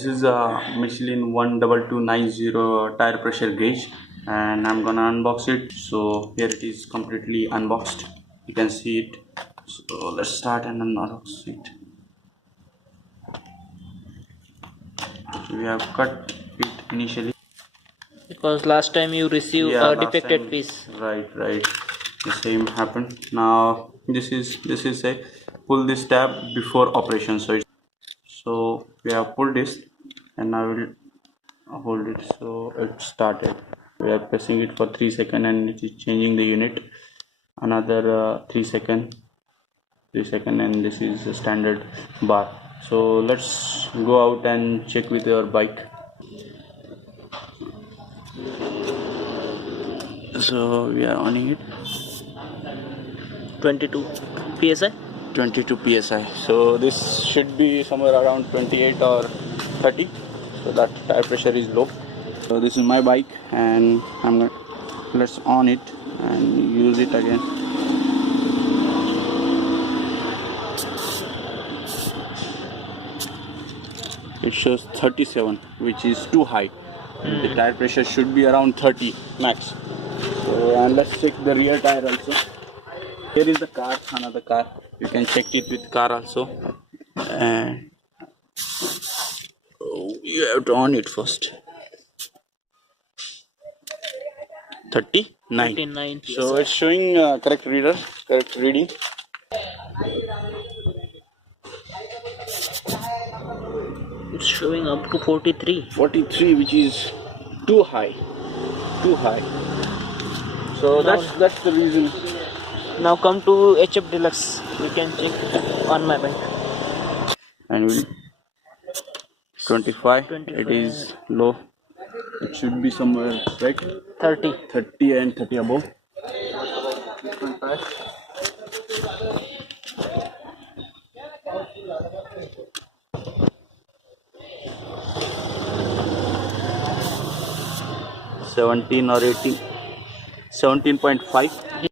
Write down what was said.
This is a Michelin 12290 tire pressure gauge, and I'm gonna unbox it. So here it is, completely unboxed. You can see it. So let's start and unbox it. We have cut it initially because last time you received a defected piece. Right. The same happened. Now this is a pull this tab before operation. So we have pulled this, and I will hold it. So it started. We are pressing it for 3 seconds, and it is changing the unit. Another 3 seconds, and this is the standard bar. So let's go out and check with your bike. So we are on it. 22 psi. 22 psi. So this should be somewhere around 28 or 30. So that tire pressure is low. So this is my bike, and let's on it and use it again. It shows 37, which is too high. The tire pressure should be around 30 max. So, and let's check the rear tire also. Here is the car, another car. You can check it with car also. And you have to on it first. 39. So it's showing correct reading. It's showing up to 43. 43, which is too high. So that's the reason. Now come to HF Deluxe. You can check on my bike. And 25. It is low. It should be somewhere right. 30 and 30 above. $17 or $18. 17.5.